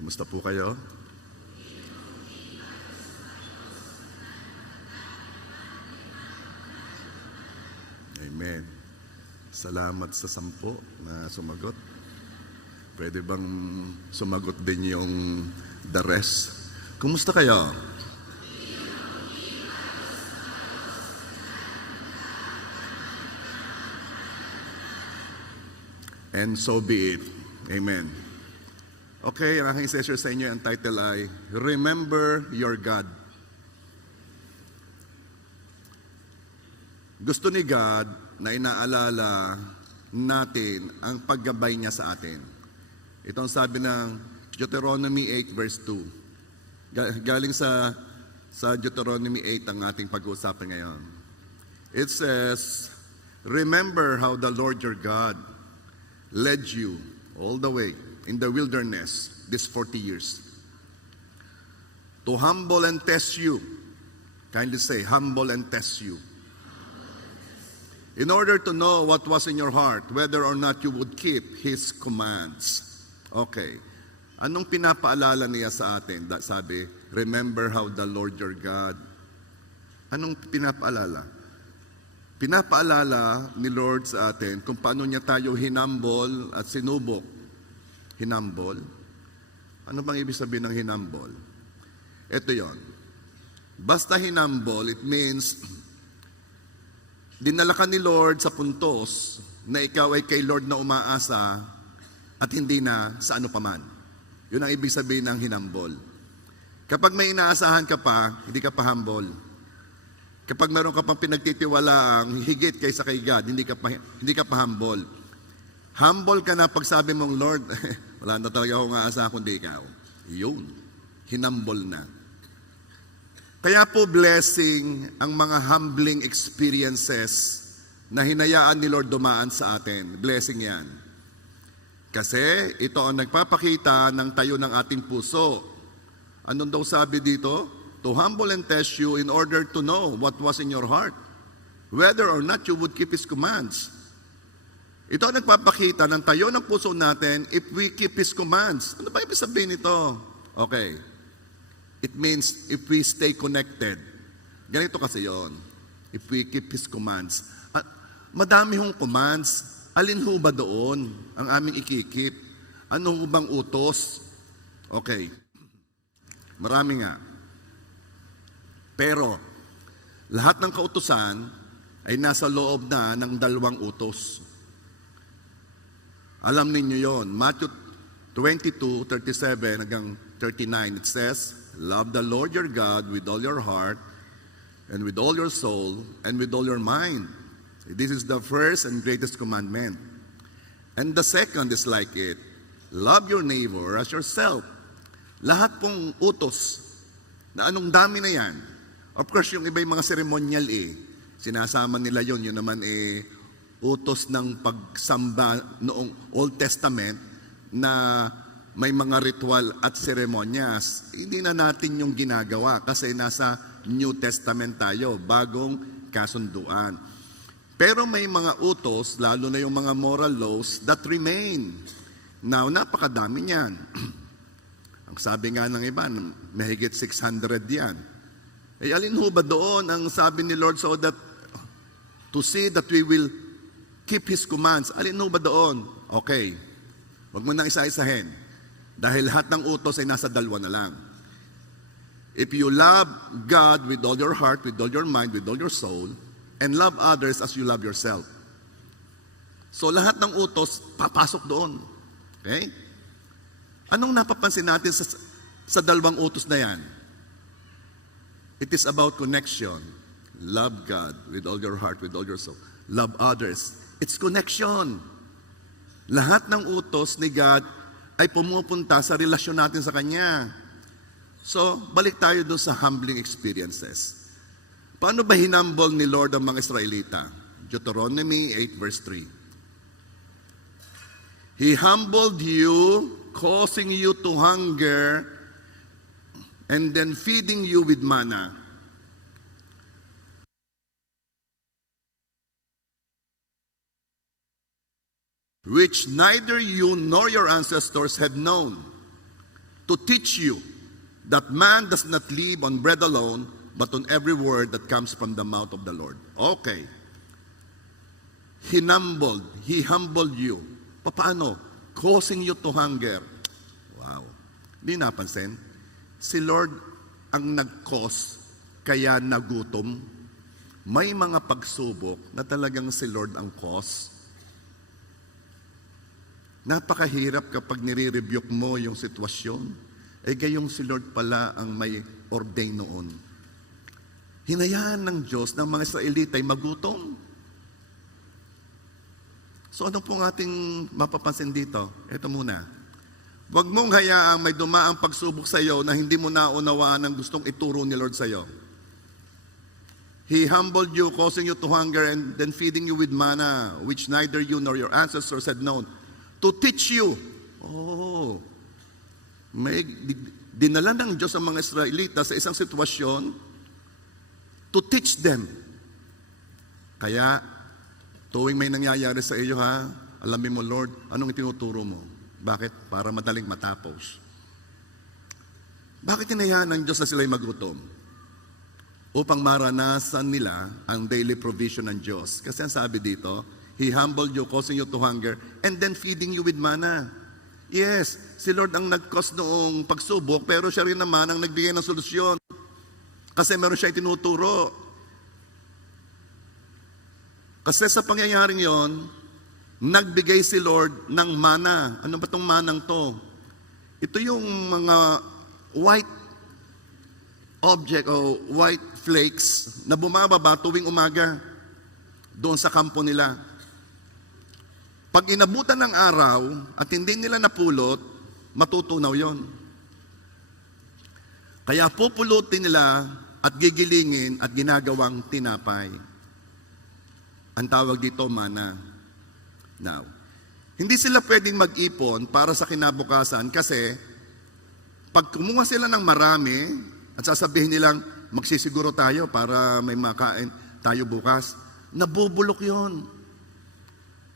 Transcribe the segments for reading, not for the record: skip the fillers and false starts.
Kumusta po kayo? Amen. Salamat sa 10 na sumagot. Pwede bang sumagot din yung the rest? Kumusta kayo? And so be it. Amen. Okay, ang aking session sa inyo, ang title ay Remember Your God. Gusto ni God na inaalala natin ang paggabay niya sa atin. Ito ang sabi ng Deuteronomy 8 verse 2. Galing sa Deuteronomy 8 ang ating pag-uusapan ngayon. It says, remember how the Lord your God led you all the way in the wilderness these 40 years to humble and test you. Kindly say, humble and test you. In order to know what was in your heart, whether or not you would keep His commands. Okay. Anong pinapaalala niya sa atin? Sabi, remember how the Lord your God. Anong pinapaalala? Pinapaalala ni Lord sa atin kung paano niya tayo hinambol at sinubok. Hinambol? Ano bang ibig sabihin ng hinambol? Ito yon. Basta hinambol, it means dinala ka ni Lord sa puntos na ikaw ay kay Lord na umaasa at hindi na sa ano paman. Yun ang ibig sabihin ng hinambol. Kapag may inaasahan ka pa, hindi ka pa humble. Kapag meron ka pang pinagtitiwalaang higit kaysa kay God, hindi ka pa humble. Humble ka na pag sabi mong, Lord, wala na talaga akong aasahan kundi ikaw. Yun, hinambol na. Kaya po blessing ang mga humbling experiences na hinayaan ni Lord dumaan sa atin. Blessing yan. Kasi ito ang nagpapakita ng tayo ng ating puso. Anong daw sabi dito? To humble and test you in order to know what was in your heart, whether or not you would keep His commands. Ito ang nagpapakita ng tayo ng puso natin if we keep His commands. Ano ba ibig sabihin nito? Okay. It means if we stay connected. Ganito kasi yon. If we keep His commands. Madami hong commands. Alin ho ba doon ang aming ikikip? Ano ho bang utos? Okay. Marami nga. Pero, lahat ng kautusan ay nasa loob na ng 2 utos. Alam ninyo yon. Matthew 22:37 hanggang 39, it says, love the Lord your God with all your heart, and with all your soul, and with all your mind. This is the first and greatest commandment. And the second is like it. Love your neighbor as yourself. Lahat pong utos, na anong dami na yan. Of course, yung iba yung mga ceremonial sinasama nila yon. Yun naman utos ng pagsamba noong Old Testament na may mga ritual at seremonyas. Hindi na natin yung ginagawa kasi nasa New Testament tayo, bagong kasunduan. Pero may mga utos, lalo na yung mga moral laws that remain. Now, napakadami niyan. Ang sabi nga ng iba, mahigit 600 yan. Alin ho ba doon ang sabi ni Lord so that to see that we will keep His commands? Alin ho ba doon? Okay. Huwag mo nang isa-isahin. Dahil lahat ng utos ay nasa 2 na lang. If you love God with all your heart, with all your mind, with all your soul, and love others as you love yourself. So lahat ng utos, papasok doon. Okay? Anong napapansin natin sa 2 utos na yan? It is about connection. Love God with all your heart, with all your soul. Love others. It's connection. Lahat ng utos ni God ay pumupunta sa relasyon natin sa Kanya. So, balik tayo doon sa humbling experiences. Paano ba hinumble ni Lord ang mga Israelita? Deuteronomy 8 verse 3. He humbled you, causing you to hunger, and then feeding you with manna. Which neither you nor your ancestors had known, to teach you that man does not live on bread alone, but on every word that comes from the mouth of the Lord. Okay. He humbled you. Paano? Causing you to hunger. Wow. Hindi napansin? Si Lord ang nag-cause, kaya nagutom. May mga pagsubok na talagang si Lord ang cause. Napakahirap kapag nire-rebuke mo yung sitwasyon. Gayong si Lord pala ang may ordain noon. Hinayaan ng Diyos ng mga Israelita ay magutom. So ano pong ating mapapansin dito? Ito muna. Huwag mong hayaang may dumaang pagsubok sa iyo na hindi mo naunawaan ang gustong ituro ni Lord sa iyo. He humbled you, causing you to hunger, and then feeding you with manna, which neither you nor your ancestors had known, to teach you. Oh, may dinala ng Diyos ang mga Israelita sa isang sitwasyon to teach them. Kaya, tuwing may nangyayari sa iyo, alamin mo, Lord, anong itinuturo mo? Bakit? Para madaling matapos. Bakit hinayaan ng Diyos na sila'y magutom? Upang maranasan nila ang daily provision ng Diyos. Kasi ang sabi dito, He humbled you, causing you to hunger, and then feeding you with manna. Yes, si Lord ang nag-cause noong pagsubok, pero siya rin naman ang nagbigay ng solusyon. Kasi meron siya itinuturo. Kasi sa pangyayaring yon, nagbigay si Lord ng mana. Ano ba itong manang to? Ito yung mga white object o white flakes na bumababa tuwing umaga doon sa kampo nila. Pag inabutan ng araw at hindi nila napulot, matutunaw yon. Kaya pupulutin nila at gigilingin at ginagawang tinapay. Ang tawag dito, mana. Now, hindi sila pwedeng mag-ipon para sa kinabukasan kasi pag kumuha sila ng marami at sasabihin nilang magsisiguro tayo para may makain tayo bukas, nabubulok yon.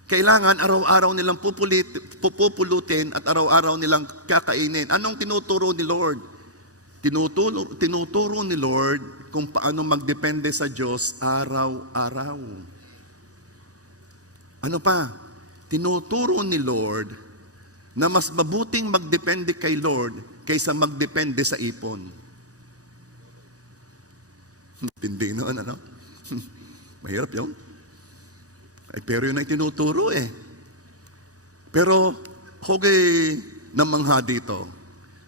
Kailangan araw-araw nilang pupulutin at araw-araw nilang kakainin. Anong tinuturo ni Lord? Tinuturo ni Lord kung paano magdepende sa Diyos araw-araw. Ano pa? Tinuturo ni Lord na mas mabuting magdepende kay Lord kaysa magdepende sa ipon. Tindi noon, ano? Mahirap yun. Pero yun ay tinuturo eh. Pero, okay namangha dito.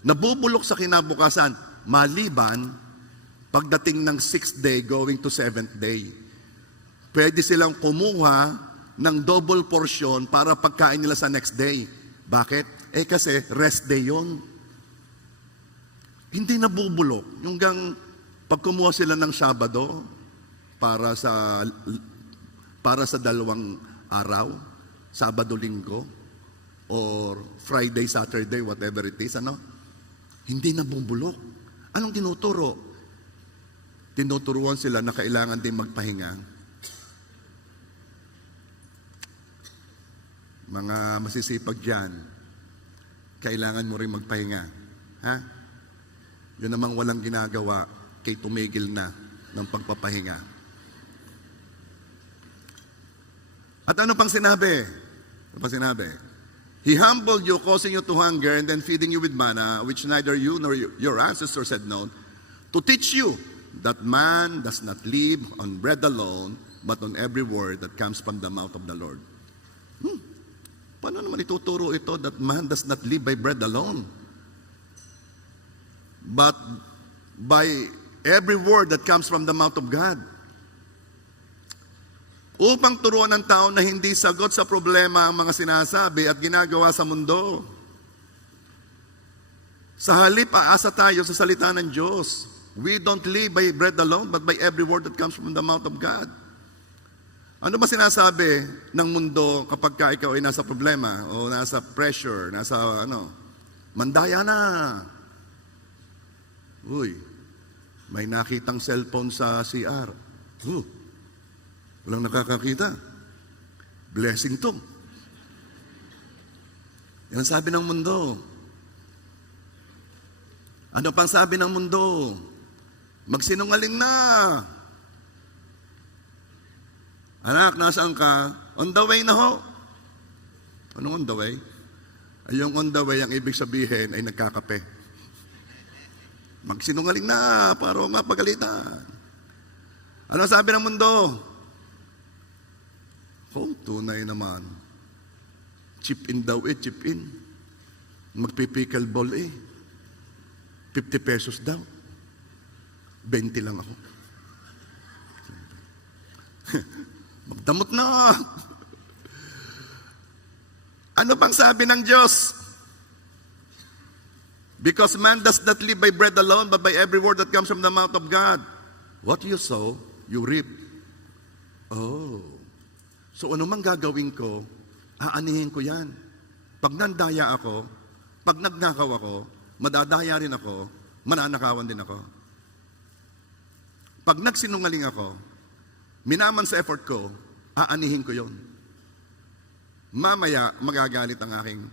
Nabubulok sa kinabukasan, maliban pagdating ng 6th day going to 7th day. Pwede silang kumuha ng double portion para pagkain nila sa next day. Bakit? Kasi rest day yun. Hindi nabubulok. Yung gang pag kumuha sila ng Sabado para sa dalawang araw, Sabado-Linggo, or Friday, Saturday, whatever it is, hindi nabubulok. Anong tinuturo? Tinuturuan sila na kailangan din magpahinga. Mga masisipag dyan, kailangan mo rin magpahinga. Yun namang walang ginagawa, kay tumigil na ng pagpapahinga. At ano pang sinabi? Ano pang sinabi? He humbled you, causing you to hunger, and then feeding you with manna, which neither you nor your ancestors had known, to teach you that man does not live on bread alone, but on every word that comes from the mouth of the Lord. Paano naman ituturo ito that man does not live by bread alone, but by every word that comes from the mouth of God? Upang turuan ng tao na hindi sagot sa problema ang mga sinasabi at ginagawa sa mundo. Sa halip, aasa tayo sa salita ng Diyos. We don't live by bread alone, but by every word that comes from the mouth of God. Ano ba sinasabi ng mundo kapag ka ikaw ay nasa problema o nasa pressure, nasa mandaya na. Uy, may nakitang cellphone sa CR. Walang nakakakita. Blessing to. Yan ang sabi ng mundo. Ano pang sabi ng mundo? Magsinungaling na. Anak, nasaan ka? On the way na ho. Anong on the way? Ay, yung on the way, ang ibig sabihin ay nagkakape. Magsinungaling na, para mapagalitan. Ano sabi ng mundo? Oh, tunay naman. Chip in daw chip in. Magpipikal ball 50 pesos daw. 20 lang ako. Magdamot na. Ano pang sabi ng Diyos? Because man does not live by bread alone, but by every word that comes from the mouth of God. What you sow, you reap. Oh. So ano mang gagawin ko, aanihin ko yan. Pag nandaya ako, pag nagnakaw ako, madadaya rin ako, mananakawan din ako. Pag nagsinungaling ako, minaman sa effort ko, aanihin ko yon. Mamaya, magagalit ang aking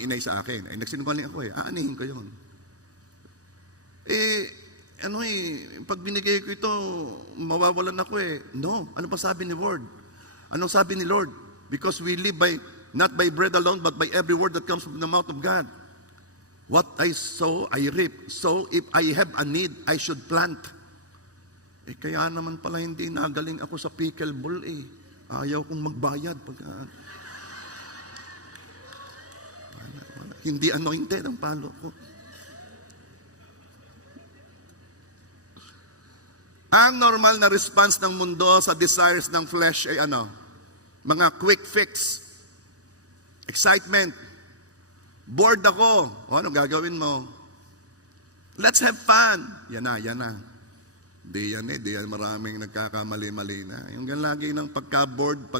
inay sa akin. Ay, nagsinungaling ako aanihin ko yon. Pag binigay ko ito, mawawalan ako No, ano pa sabi ni Lord? Anong sabi ni Lord? Because we live not by bread alone, but by every word that comes from the mouth of God. What I sow, I reap. So, if I have a need, I should plant. Kaya naman pala hindi nagaling ako sa pickleball Ayaw kong magbayad. Hindi anointed ang palo ko. Ang normal na response ng mundo sa desires ng flesh ay mga quick fix. Excitement. Bored ako. Ano gagawin mo? Let's have fun. Yan na. Di yan maraming nagkakamali-mali na. Yung lagi ng pagka-bored,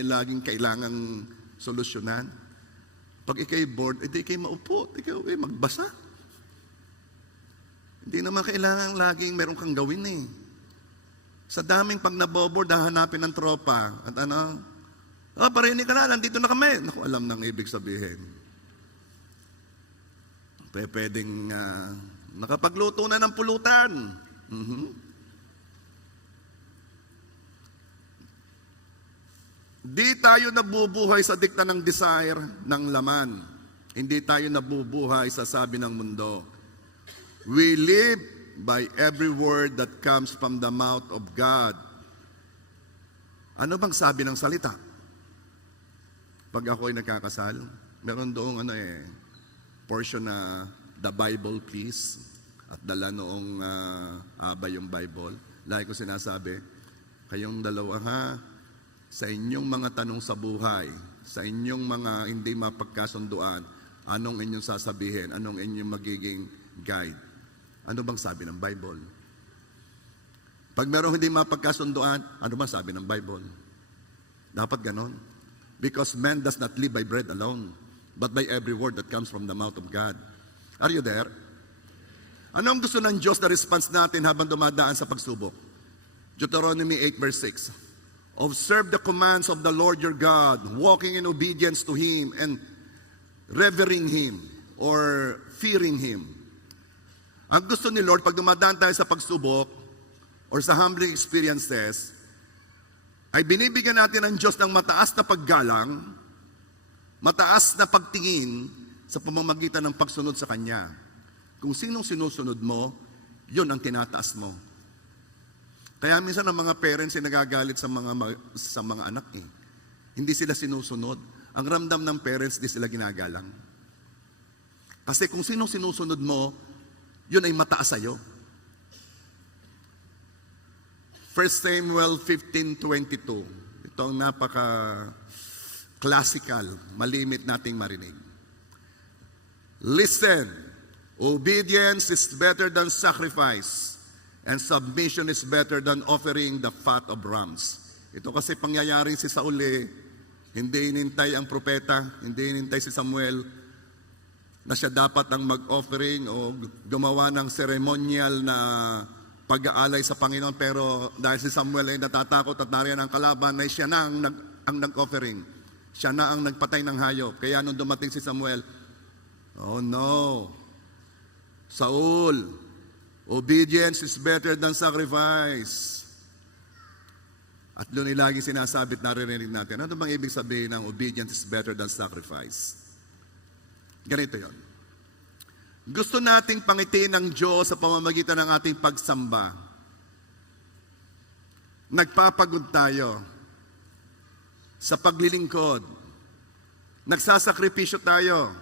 laging kailangang solusyonan. Pag ikay bored, di kayo maupo, di kayo magbasa. Hindi naman kailangan laging meron kang gawin Sa daming pag naboboard, hahanapin ng tropa. At parinig ka na, nandito na kami. Naku, alam nang ibig sabihin. Pwedeng nakapagluto na ng pulutan. Di tayo nabubuhay sa dikta ng desire ng laman. Hindi tayo nabubuhay sa sabi ng mundo. We live by every word that comes from the mouth of God. Ano bang sabi ng salita? Pag ako ay nagkakasal, meron doong portion na the Bible please, at dala noong aba yung Bible. Lagi ko sinasabi, kayong dalawa sa inyong mga tanong sa buhay, sa inyong mga hindi mapagkasunduan, anong inyong sasabihin, anong inyong magiging guide. Ano bang sabi ng Bible? Pag merong hindi mapagkasunduan, ano bang sabi ng Bible? Dapat ganon. Because man does not live by bread alone, but by every word that comes from the mouth of God. Are you there? Ano ang gusto ng Diyos na response natin habang dumadaan sa pagsubok? Deuteronomy 8 verse 6. Observe the commands of the Lord your God, walking in obedience to Him and revering Him or fearing Him. Ang gusto ni Lord, pag dumadaan tayo sa pagsubok or sa humbling experiences, ay binibigyan natin ng Diyos ng mataas na paggalang, mataas na pagtingin sa pamamagitan ng pagsunod sa Kanya. Kung sinong sinusunod mo, yun ang tinataas mo. Kaya minsan ang mga parents ay nagagalit sa mga anak Hindi sila sinusunod. Ang ramdam ng parents, di sila ginagalang. Kasi kung sinong sinusunod mo, yun ay mataas sa'yo. 1 Samuel 15:22. Ito ang napaka-classical, malimit nating marinig. Listen, obedience is better than sacrifice, and submission is better than offering the fat of rams. Ito kasi pangyayari si Saul hindi inintay ang propeta, hindi inintay si Samuel na siya dapat ang mag-offering o gumawa ng ceremonial na pag-aalay sa Panginoon, pero dahil si Samuel ay natatakot at nariyan ang kalaban, ay siya na ang nag-offering. Siya na ang nagpatay ng hayop. Kaya nung dumating si Samuel, oh no, Saul, obedience is better than sacrifice. At doon ay lagi sinasabit, naririnig natin, ano bang ibig sabihin ng obedience is better than sacrifice? Ganito yon. Gusto nating pangitiin ng Diyos sa pamamagitan ng ating pagsamba. Nagpapagod tayo sa paglilingkod. Nagsasakripisyo tayo.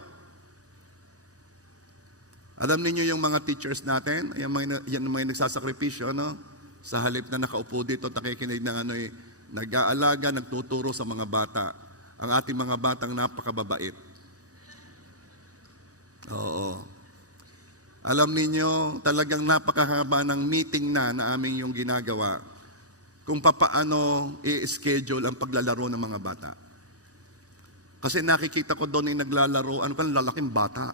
Alam niyo yung mga teachers natin, yan may nagsasakripisyo, no? Sa halip na nakaupo dito, nakikinig ng nag-aalaga, nagtuturo sa mga bata. Ang ating mga batang napakababait. Oo. Alam niyo, talagang napakahaba ng meeting na aming yung ginagawa kung papaano i-schedule ang paglalaro ng mga bata. Kasi nakikita ko doon yung naglalaro, ano kan lalaking bata.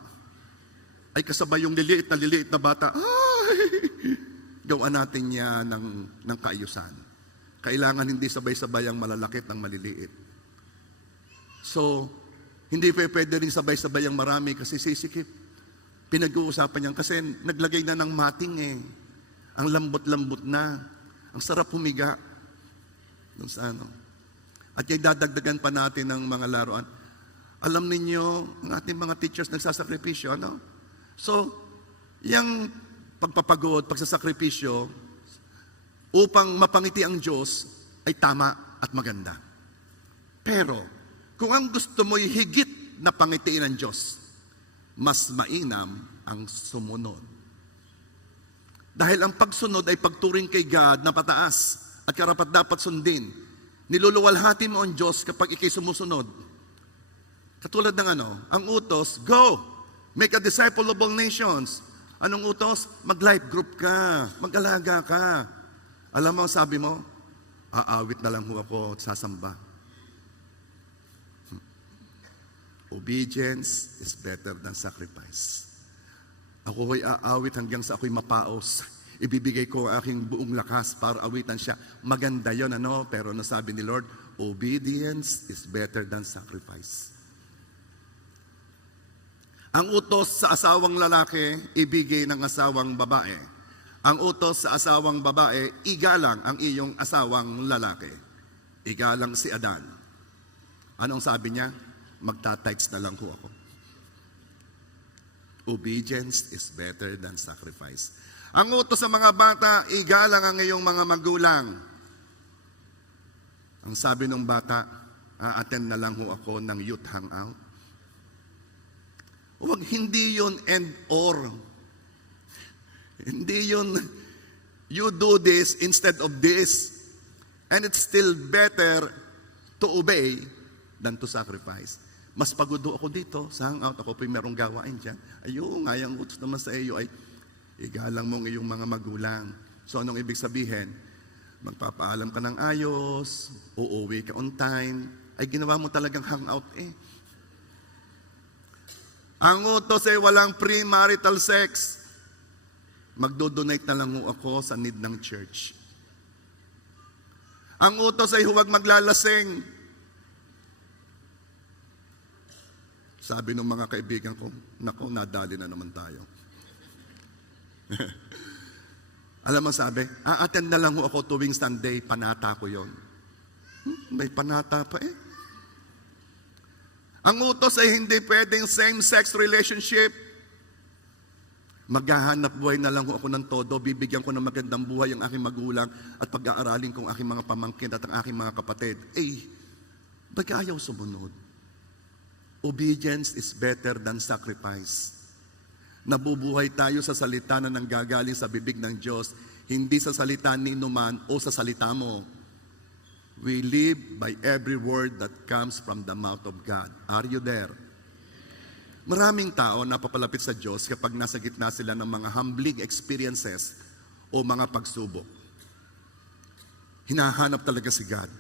Ay kasabay yung liliit na bata. Ay! Gawaan natin niya ng kaayusan. Kailangan hindi sabay-sabay ang malalakit ng maliliit. So, hindi pwede rin sabay-sabay ang marami kasi sisikip. Pinag-uusapan niyan kasi naglagay na ng mating eh. Ang lambot-lambot na. Ang sarap humiga. Doon sa ano. At yung dadagdagan pa natin ng mga laruan. Alam ninyo, ang ating mga teachers nagsasakripisyo, ano? So, yung pagpapagod, pagsasakripisyo, upang mapangiti ang Diyos, ay tama at maganda. Pero, kung ang gusto mo'y higit na pangitiin ng Diyos, mas mainam ang sumunod. Dahil ang pagsunod ay pagturing kay God na pataas at karapat dapat sundin. Niluluwalhati mo ang Diyos kapag ikay sumusunod. Katulad ng ang utos, go! Make a disciple of all nations. Anong utos? Mag-life group ka. Mag-alaga ka. Alam mo, sabi mo, aawit na lang ho ako at sasamba. Obedience is better than sacrifice. Ako ay aawit hanggang sa ako'y mapaos. Ibibigay ko ang aking buong lakas para awitan siya. Maganda yon, pero nasabi ni Lord, obedience is better than sacrifice. Ang utos sa asawang lalaki, ibigay ng asawang babae. Ang utos sa asawang babae, igalang ang iyong asawang lalaki. Igalang si Adan. Anong sabi niya? Magta-text na lang ho ako. Obedience is better than sacrifice. Ang utos sa mga bata, igalang ang iyong mga magulang. Ang sabi ng bata, attend na lang ho ako ng youth hangout. Huwag, hindi yun and or. Hindi yun, you do this instead of this. And it's still better to obey than to sacrifice. Mas pagod ako dito sa hangout. Ako po'y merong gawain dyan. Ayun, ngayang utos naman sa iyo ay igalang mo ng iyong mga magulang. So anong ibig sabihin? Magpapaalam ka ng ayos, uuwi ka on time, ay ginawa mo talagang hangout eh. Ang utos ay walang premarital sex. Magdo-donate na lang ako sa need ng church. Ang utos ay huwag maglalasing. Sabi ng mga kaibigan ko, nako, nadali na naman tayo. Alam mo sabi, attend na lang ako tuwing Sunday, panata ko yon. May panata pa eh. Ang utos ay hindi pwedeng same-sex relationship. Maghahanap buhay na lang ako ng todo, bibigyan ko ng magandang buhay ang aking magulang at pag-aaralin kong aking mga pamangkin at ang aking mga kapatid. Ba't ayaw sumunod? Obedience is better than sacrifice. Nabubuhay tayo sa salita na nanggagaling sa bibig ng Diyos, hindi sa salita ni inuman o sa salita mo. We live by every word that comes from the mouth of God. Are you there? Maraming tao napapalapit sa Diyos kapag nasa gitna sila ng mga humbling experiences o mga pagsubok. Hinahanap talaga si God.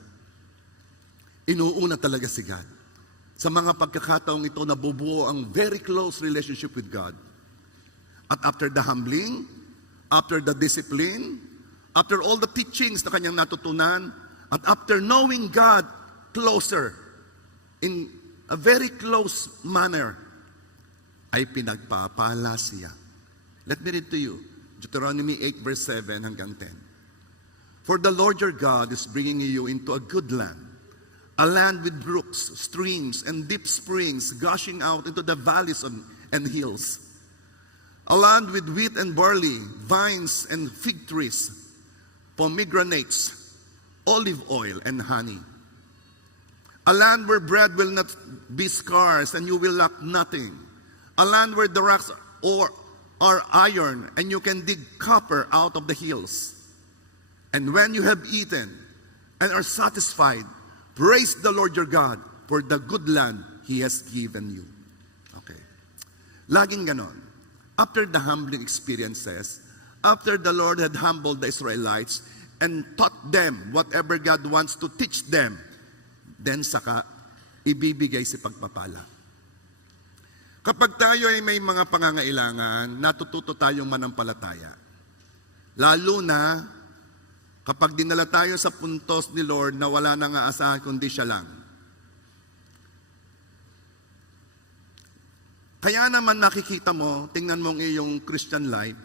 Inuuna talaga si God. Sa mga pagkakataong ito, nabubuo ang very close relationship with God. At after the humbling, after the discipline, after all the teachings na kanyang natutunan, at after knowing God closer, in a very close manner, ay pinagpapala siya. Let me read to you. Deuteronomy 8 verse 7 hanggang 10. For the Lord your God is bringing you into a good land, a land with brooks, streams, and deep springs gushing out into the valleys and hills. A land with wheat and barley, vines and fig trees, pomegranates, olive oil, and honey. A land where bread will not be scarce and you will lack nothing. A land where the rocks are iron and you can dig copper out of the hills. And when you have eaten and are satisfied, praise the Lord your God for the good land He has given you. Okay. Laging ganon. After the humbling experiences, after the Lord had humbled the Israelites and taught them whatever God wants to teach them, then saka ibibigay si pagpapala. Kapag tayo ay may mga pangangailangan, natututo tayong manampalataya. Lalo na kapag dinala tayo sa puntos ni Lord na wala nang aasahan kundi siya lang. Kaya naman nakikita mo, tingnan mo ang iyong Christian life,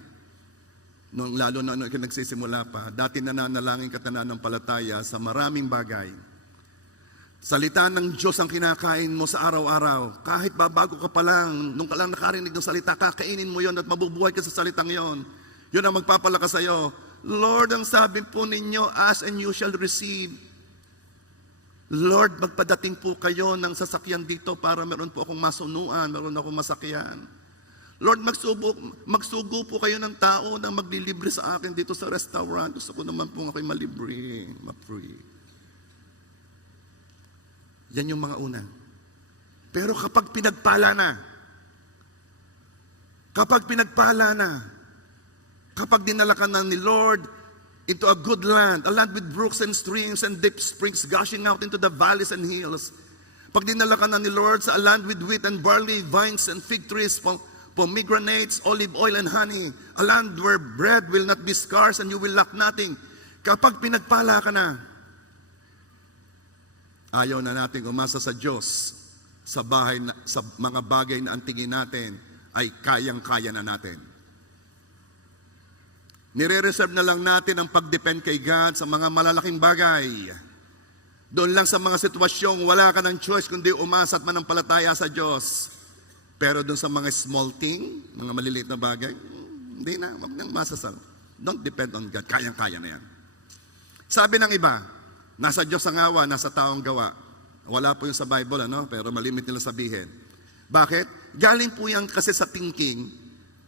lalo na nung nagsisimula pa, dati nananalangin ka nananampalataya sa maraming bagay. Salita ng Diyos ang kinakain mo sa araw-araw. Kahit babago ka pa lang, nung ka lang nakarinig ng salita, kakainin mo yon at mabubuhay ka sa salitang yon. Yun ang magpapalakas sa iyo. Lord, ang sabi po ninyo, ask and you shall receive. Lord, magpadating po kayo ng sasakyan dito para meron po akong masunuan, meron akong masakyan. Lord, magsugo po kayo ng tao na maglilibre sa akin dito sa restaurant. Gusto ko naman po ako'y malibre, ma-free. Yan yung mga una. Pero kapag pinagpala na, kapag dinala ka na ni Lord into a good land, a land with brooks and streams and deep springs gushing out into the valleys and hills. Pag dinala ka na ni Lord sa a land with wheat and barley, vines and fig trees, pomegranates, olive oil and honey, a land where bread will not be scarce and you will lack nothing. Kapag pinagpala ka na, ayaw na nating umasa sa Diyos sa mga bagay na ang tingin natin ay kayang-kaya na natin. Nire-reserve na lang natin ang pag-depend kay God sa mga malalaking bagay. Doon lang sa mga sitwasyong wala ka ng choice kundi umasa at manampalataya sa Diyos. Pero doon sa mga small thing, mga maliliit na bagay, hindi na, wag nang umasa sa. Don't depend on God. Kayang-kaya na yan. Sabi ng iba, nasa Diyos ang awa, nasa taong gawa. Wala po yung sa Bible, pero malimit nila sabihin. Bakit? Galing po yan kasi sa thinking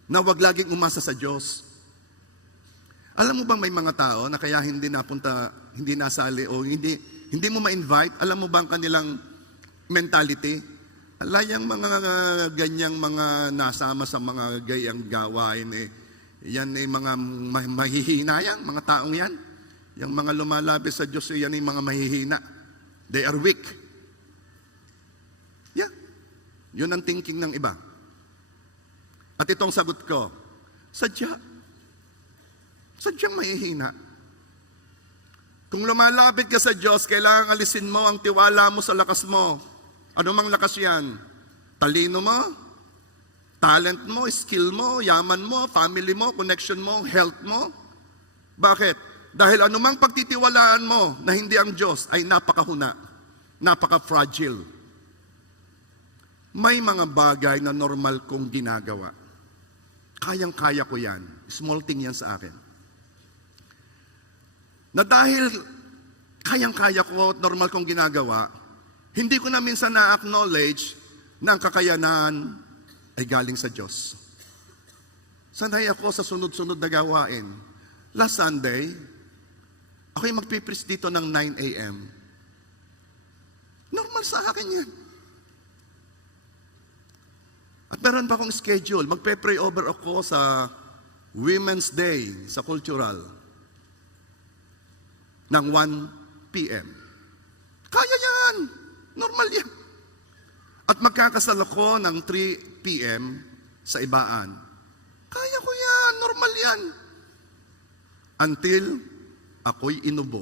na wag laging umasa sa Diyos. Alam mo bang may mga tao na kaya hindi napunta, hindi nasali o hindi mo ma-invite? Alam mo bang kanilang mentality? Alayang mga ganyang mga nasama sa mga gayang gawain yan ay mga mahihina yan, mga taong yan. Yung mga lumalabis sa Diyos, yan ay mga mahihina. They are weak. Yeah. Yun ang thinking ng iba. At itong sagot ko, sadyang mahihina. Kung lumalapit ka sa Diyos, kailangan alisin mo ang tiwala mo sa lakas mo. Ano mang lakas yan? Talino mo, talent mo, skill mo, yaman mo, family mo, connection mo, health mo. Bakit? Dahil anumang pagtitiwalaan mo na hindi ang Diyos ay napakahuna, napaka-fragile. May mga bagay na normal kong ginagawa. Kayang-kaya ko yan. Small thing yan sa akin. Na dahil kayang-kaya ko at normal kong ginagawa, hindi ko na minsan na-acknowledge na ang kakayanan ay galing sa Diyos. Sanay ako sa sunod-sunod na gawain. Last Sunday, ako'y magpipris dito ng 9 a.m. Normal sa akin yan. At meron pa akong schedule. Magpe-pray over ako sa Women's Day sa Cultural ng 1 p.m. Kaya yan. Normal yan. At magkakasal ako ng 3 p.m. sa Ibaan. Kaya ko yan. Normal yan. Until ako'y inubo.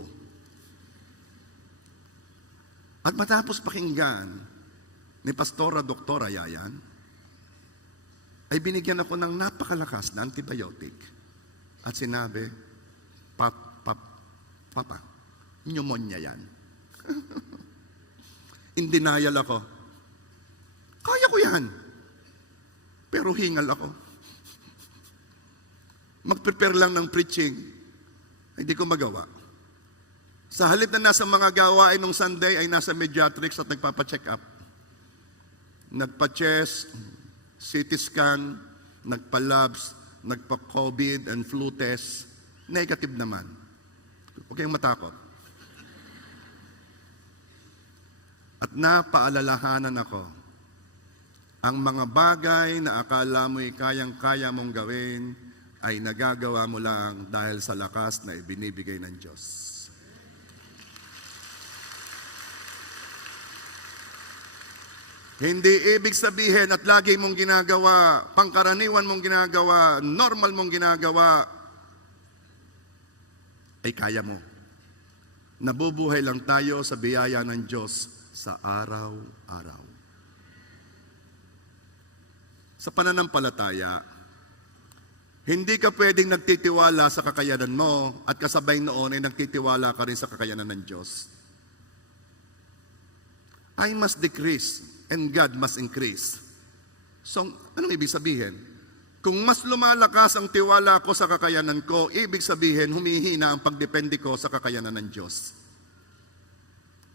At matapos pakinggan ni Pastora Doktora Yayan, ay binigyan ako ng napakalakas na antibiotic. At sinabi, Papa, pneumonia yan. In denial ako. Kaya ko yan. Pero hingal ako. Mag-prepare lang ng preaching, hindi ko magawa. Sa halip na nasa mga gawain nung Sunday ay nasa Mediatrix at nagpapacheck up. Nagpa-chest, CT scan, nagpa-labs, nagpa-COVID and flu test. Negative naman. Huwag kayong matakot. At napaalalahanan ako, ang mga bagay na akala mo'y kayang-kaya mong gawin ay nagagawa mo lang dahil sa lakas na ibinibigay ng Diyos. Hindi ibig sabihin at lagi mong ginagawa, pangkaraniwan mong ginagawa, normal mong ginagawa, ay kaya mo. Nabubuhay lang tayo sa biyaya ng Diyos sa araw-araw. Sa pananampalataya, hindi ka pwedeng nagtitiwala sa kakayanan mo at kasabay noon ay nagtitiwala ka rin sa kakayanan ng Diyos. I must decrease and God must increase. So, anong ibig sabihin? Kung mas lumalakas ang tiwala ko sa kakayanan ko, ibig sabihin humihina ang pagdepende ko sa kakayanan ng Diyos.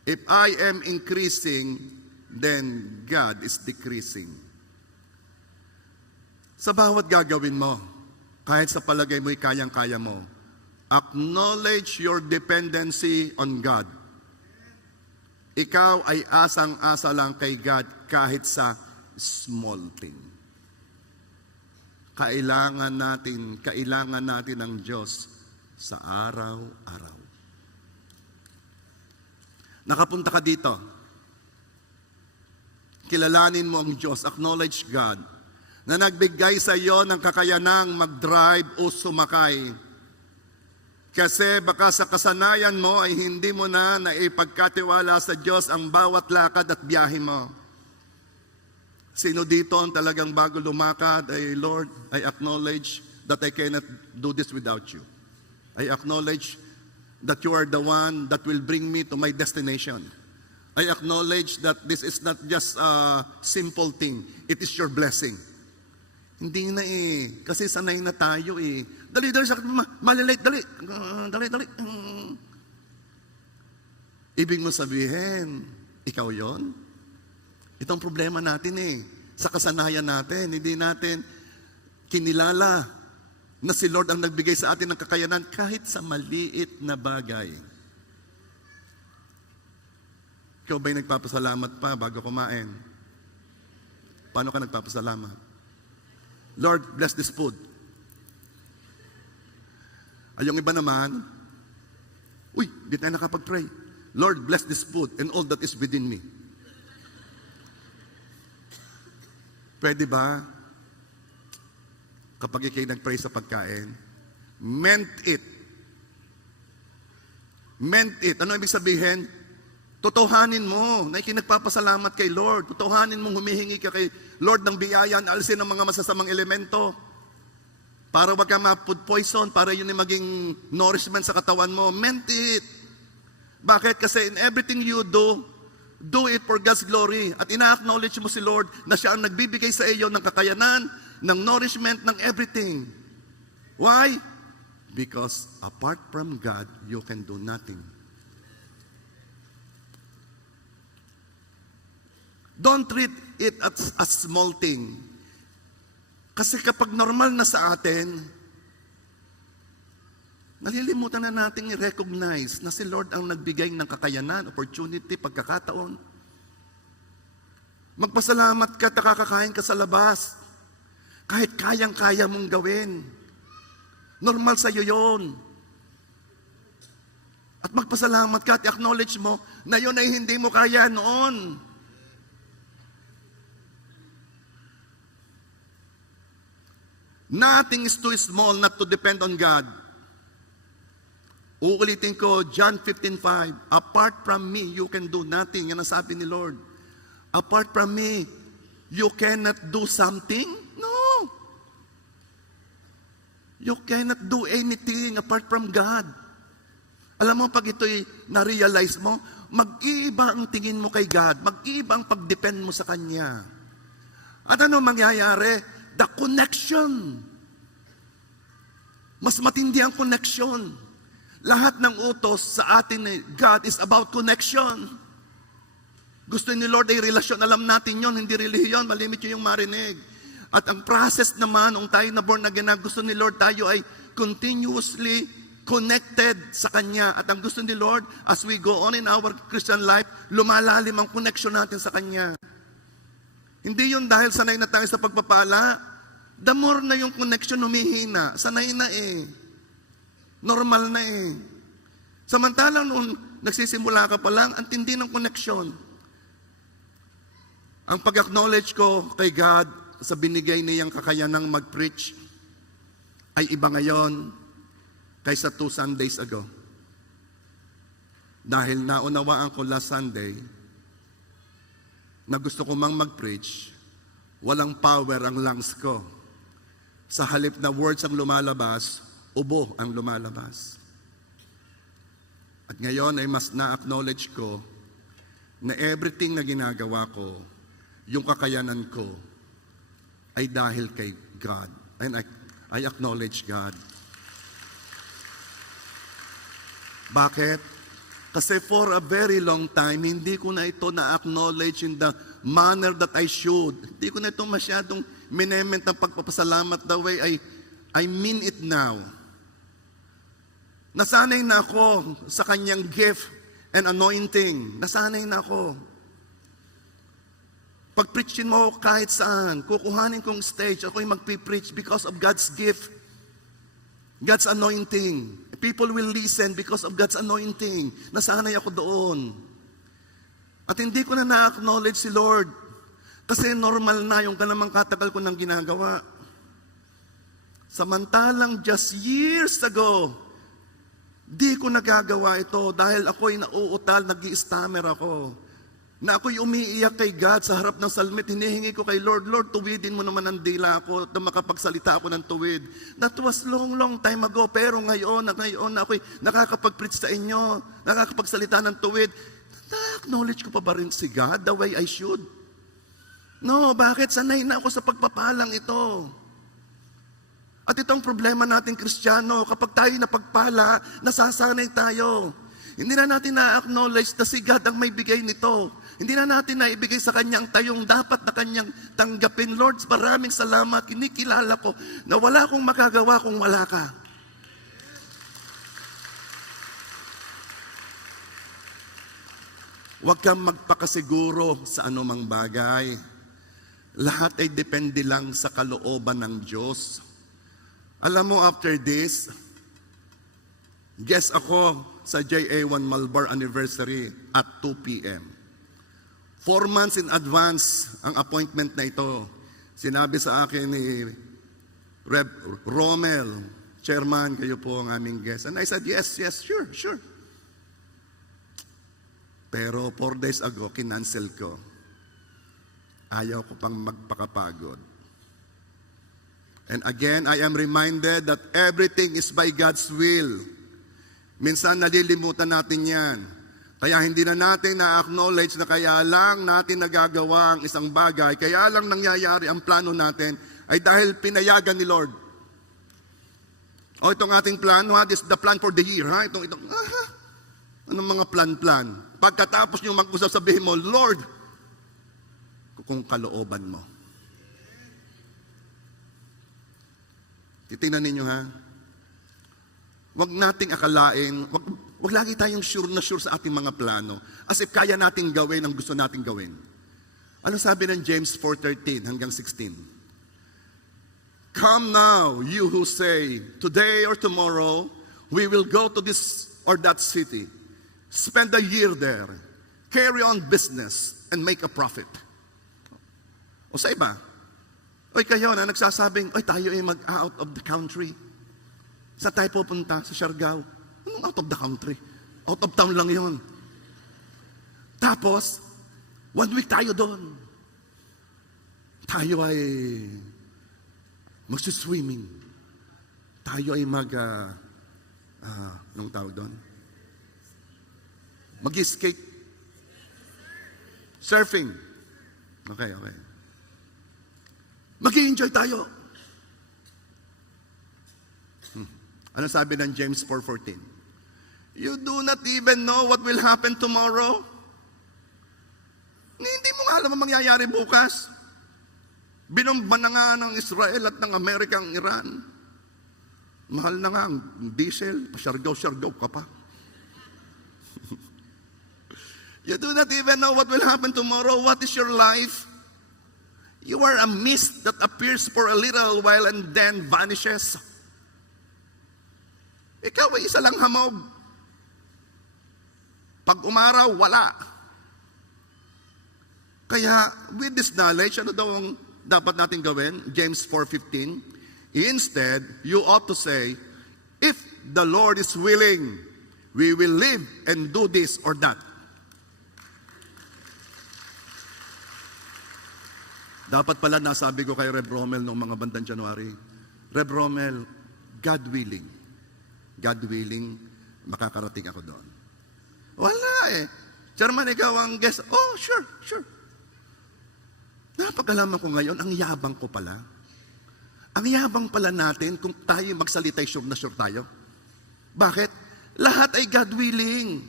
If I am increasing, then God is decreasing. Sa bawat gagawin mo, kahit sa palagay mo'y kayang-kaya mo, acknowledge your dependency on God. Ikaw ay asang-asa lang kay God kahit sa small thing. Kailangan natin ang Diyos sa araw-araw. Nakapunta ka dito. Kilalanin mo ang Diyos, acknowledge God, na nagbigay sa iyo ng kakayanang mag-drive o sumakay. Kasi baka sa kasanayan mo ay hindi mo na naipagkatiwala sa Diyos ang bawat lakad at biyahe mo. Sino dito ang talagang bago lumakad ay, Lord, I acknowledge that I cannot do this without you. I acknowledge that you are the one that will bring me to my destination. I acknowledge that this is not just a simple thing. It is your blessing. Hindi na kasi sanay na tayo Dali, malilate, dali. Ibig mo sabihin, ikaw yon? Itong problema natin sa kasanayan natin, hindi natin kinilala na si Lord ang nagbigay sa atin ng kakayanan kahit sa maliit na bagay. Ikaw ba'y nagpapasalamat pa bago kumain? Paano ka nagpapasalamat? Lord, bless this food. Ay, yung iba naman, di tayo nakapag-pray. Lord, bless this food and all that is within me. Pwede ba, kapag ikay nag-pray sa pagkain, meant it. Meant it. Ano ibig sabihin? Totohanin mo na ikinagpapasalamat kay Lord. Totohanin mong humihingi ka kay Lord ng biyaya, alisin ang mga masasamang elemento. Para wag ka ma-food poison, para yun ay maging nourishment sa katawan mo. Meant it. Bakit? Kasi in everything you do it for God's glory. At ina-acknowledge mo si Lord na siya ang nagbibigay sa iyo ng kakayanan, ng nourishment, ng everything. Why? Because apart from God, you can do nothing. Don't treat it as a small thing. Kasi kapag normal na sa atin, nalilimutan na natin i-recognize na si Lord ang nagbigay ng kakayanan, opportunity, pagkakataon. Magpasalamat ka at nakakakain ka sa labas. Kahit kayang-kaya mong gawin. Normal sa iyo yun. At magpasalamat ka at acknowledge mo na yun ay hindi mo kaya noon. Nothing is too small not to depend on God. Uulitin ko, John 15:5, apart from me, you can do nothing. Yan ang sabi ni Lord. Apart from me, you cannot do something? No. You cannot do anything apart from God. Alam mo, pag ito'y na-realize mo, mag-iiba ang tingin mo kay God, mag-iiba ang pag-depend mo sa Kanya. At ano mangyayari? The connection. Mas matindi ang connection. Lahat ng utos sa atin ni God is about connection. Gusto ni Lord ay relasyon. Alam natin yon, hindi relihiyon. Malimit yun yung marinig. At ang process naman, nung tayo na born again, gusto ni Lord tayo ay continuously connected sa Kanya. At ang gusto ni Lord, as we go on in our Christian life, lumalalim ang connection natin sa Kanya. Hindi yun dahil sanay na tayo sa pagpapala. The more na yung connection humihina, sanay na eh. Normal na eh. Samantalang nung nagsisimula ka pa lang, ang tindi ng connection. Ang pag-acknowledge ko kay God sa binigay niyang kakayanang mag-preach ay iba ngayon kaysa 2 Sundays ago. Dahil naunawaan ko last Sunday na gusto ko mang mag-preach, walang power ang lungs ko. Sa halip na words ang lumalabas, ubo ang lumalabas. At ngayon ay mas na-acknowledge ko na everything na ginagawa ko, yung kakayanan ko, ay dahil kay God. And I acknowledge God. Bakit? Kasi for a very long time, hindi ko na ito na-acknowledge in the manner that I should. Hindi ko na ito masyadong minement ng pagpapasalamat the way I mean it now. Nasanay na ako sa kanyang gift and anointing. Nasanay na ako. Pag-preachin mo kahit saan, kukuhanin kong stage, ako'y magpipreach because of God's gift, God's anointing. People will listen because of God's anointing. Nasanay ako doon. At hindi ko na na-acknowledge si Lord. Kasi normal na yung ganamang katagal ko nang ginagawa. Samantalang just years ago, di ko nagagawa ito dahil ako'y nauutal, nag-i-stammer ako. Na ako'y umiiyak kay God sa harap ng salmit, hinihingi ko kay Lord, Lord, tuwidin mo naman ang dila ko na makapagsalita ako ng tuwid. That was long time ago, pero ngayon na ako'y nakakapag-preach sa inyo, nakakapagsalita ng tuwid, na-acknowledge ko pa ba rin si God the way I should? No, bakit? Sanay na ako sa pagpapalang ito. At itong problema natin Kristiyano, kapag tayo napagpala, nasasanay tayo. Hindi na natin na-acknowledge na si God ang may bigay nito. Hindi na natin naibigay sa Kanyang tayong dapat na Kanyang tanggapin. Lord, maraming salamat. Kinikilala ko na wala akong magagawa kung wala ka. Huwag kang magpakasiguro sa anumang bagay. Lahat ay depende lang sa kalooban ng Diyos. Alam mo, after this, guest ako sa JA1 Malbar anniversary at 2 p.m. 4 months in advance ang appointment na ito. Sinabi sa akin ni Rev. Romel, Chairman, kayo po ang aming guest. And I said, yes, sure. Pero 4 days ago, kinancel ko. Ayaw ko pang magpakapagod. And again, I am reminded that everything is by God's will. Minsan nalilimutan natin yan. Kaya hindi na natin na-acknowledge na kaya lang natin nagagawa ang isang bagay, kaya lang nangyayari ang plano natin, ay dahil pinayagan ni Lord. O itong ating plano, this is the plan for the year. Anong mga plan? Pagkatapos nyo mag-usap, sabihin mo, Lord, kung kalooban mo. Titingnan ninyo ha. Huwag nating akalain, wag lagi tayong sure na sure sa ating mga plano. As if kaya nating gawin ang gusto nating gawin. Ano sabi ng James 4:13 hanggang 16? Come now, you who say, today or tomorrow, we will go to this or that city. Spend a year there. Carry on business and make a profit. O sa iba, oy kayo na nagsasabing, oy tayo ay mag-out of the country. Sa tayo pupunta? Sa Siargao. Anong out of the country? Out of town lang yon. Tapos, 1 week tayo doon. Tayo ay magsiswimming. tayo ay anong tawag doon? Mag-skate. Surfing. Okay. Mag-i-enjoy tayo. Ano sabi ng James 4:14? You do not even know what will happen tomorrow. Hindi mo nga alam ang mangyayari bukas. Binomba na nga ng Israel at ng Amerika ang Iran. Mahal na nga ang diesel, pasyargaw-syargaw ka pa. You do not even know what will happen tomorrow. What is your life? You are a mist that appears for a little while and then vanishes. Ikaw ay isa lang hamog. Pag umaraw, wala. Kaya, with this knowledge, ano daw ang dapat natin gawin? James 4:15. Instead, you ought to say, if the Lord is willing, we will live and do this or that. Dapat pala nasabi ko kay Reb Romel noong mga bandang January, Reb Romel, God willing, makakarating ako doon. Wala eh. Chairman, ikaw ang guest. Oh, sure. Napag-alaman ko ngayon, ang yabang ko pala. Ang yabang pala natin kung tayo magsalita, sure na sure tayo. Bakit? Lahat ay God willing.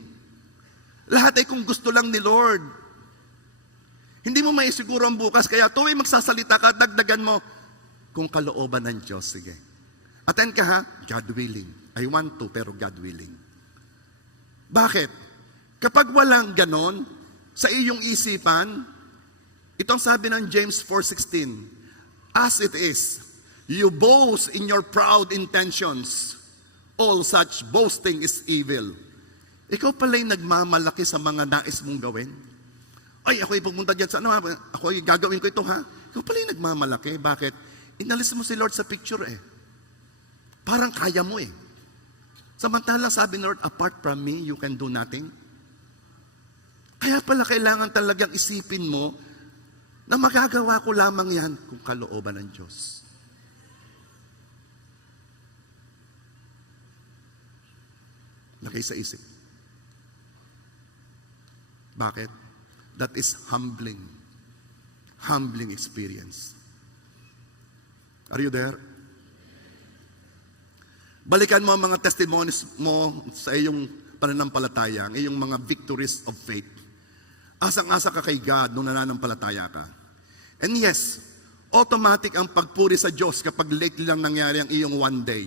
Lahat ay kung gusto lang ni Lord. Hindi mo maisiguro ang bukas, kaya tuwing magsasalita ka, dagdagan mo, kung kalooban ng Diyos, sige. Attend ka ha, God willing. I want to, pero God willing. Bakit? Kapag walang ganon, sa iyong isipan, itong sabi ng James 4:16, as it is, you boast in your proud intentions. All such boasting is evil. Ikaw pala'y nagmamalaki sa mga nais mong gawin. Ay, ako'y pumunta dyan sa ano, ako'y gagawin ko ito ha. Ikaw pala'y nagmamalaki. Bakit? Inalis mo si Lord sa picture eh. Parang kaya mo eh. Samantala sabi ni Lord, apart from me, you can do nothing. Kaya pala kailangan talagang isipin mo na magagawa ko lamang yan kung kalooban ng Diyos. Lagay sa isip. Bakit? That is humbling. Humbling experience. Are you there? Balikan mo ang mga testimonies mo sa iyong pananampalataya, ang iyong mga victories of faith. Asang-asa ka kay God nung nananampalataya ka. And yes, automatic ang pagpuri sa Diyos kapag lately lang nangyari ang iyong one day.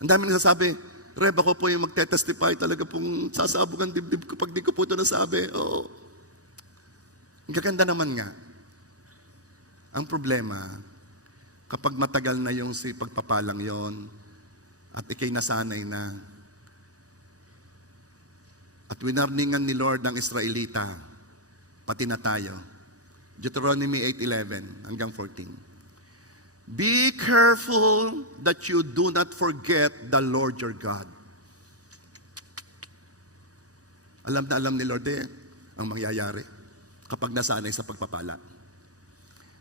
Ang dami nagsasabi, Reb, ako po yung magte-testify, talaga pong sasabog ang dibdib ko pag di ko po ito nasabi. Oo. Ang gaganda naman nga. Ang problema, kapag matagal na yung si pagpapalang yon at ikay nasanay na, at winarningan ni Lord ang Israelita, pati na tayo. Deuteronomy 8:11 hanggang 14. Be careful that you do not forget the Lord your God. Alam na alam ni Lord ang mangyayari kapag nasanay sa pagpapala.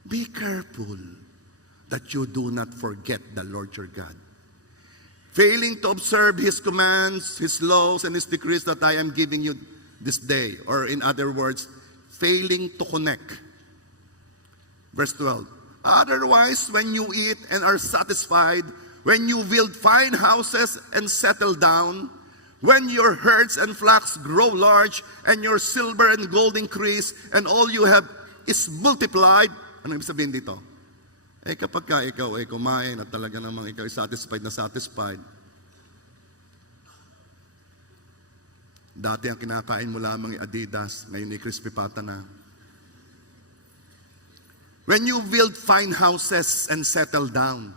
Be careful that you do not forget the Lord your God. Failing to observe His commands, His laws, and His decrees that I am giving you this day. Or in other words, failing to connect. Verse 12. Otherwise, when you eat and are satisfied, when you build fine houses and settle down, when your herds and flocks grow large, and your silver and gold increase, and all you have is multiplied. Ano ibig sabihin dito? Kapag ka ikaw ay kumain at talaga namang ikaw ay satisfied. Dati ang kinakain mo lamang ay Adidas, ngayon ay crispy pata na. When you build fine houses and settle down.